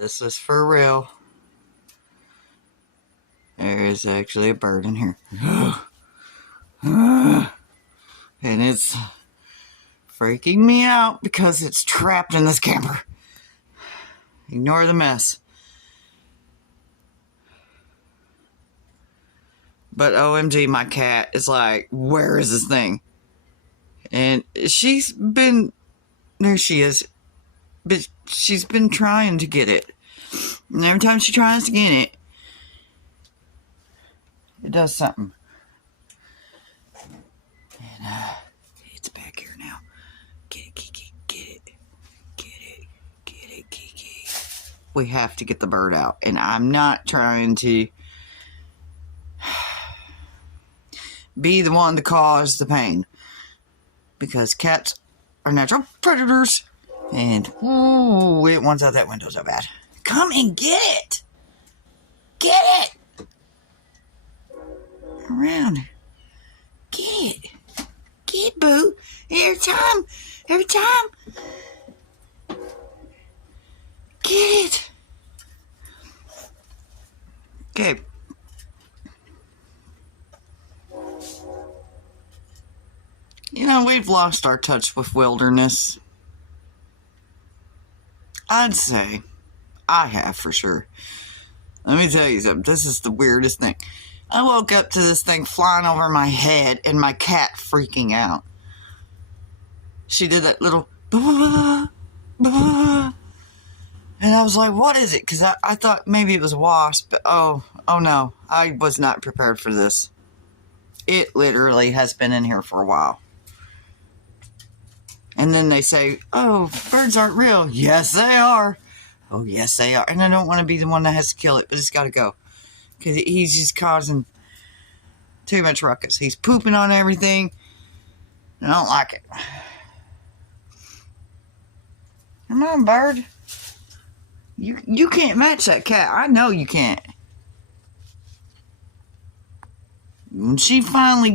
This is for real. There is actually a bird in here. And it's freaking me out because it's trapped in this camper. Ignore the mess. But OMG, my cat is like, where is this thing? And she's been, there she is. But she's been trying to get it. And every time she tries to get it, it does something. And it's back here now. Get it, Kiki. Get it. Get it. Get it, Kiki. We have to get the bird out. And I'm not trying to be the one to cause the pain. Because cats are natural predators. And, ooh, it wants out that window so bad. Come and get it! Get it! Around. Get it. Get it, boo. Every time. Every time. Get it. Okay. You know, we've lost our touch with wilderness. I'd say I have for sure. Let me tell you something. This is the weirdest thing. I woke up to this thing flying over my head and my cat freaking out. She did that little bah, bah, and I was like, what is it? Because I thought maybe it was a wasp. But oh no. I was not prepared for this. It literally has been in here for a while. And then they say, oh, birds aren't real. Yes, they are. Oh, yes, they are. And I don't want to be the one that has to kill it, but it's got to go. Because he's just causing too much ruckus. He's pooping on everything. I don't like it. Come on, bird. You can't match that cat. I know you can't. When she finally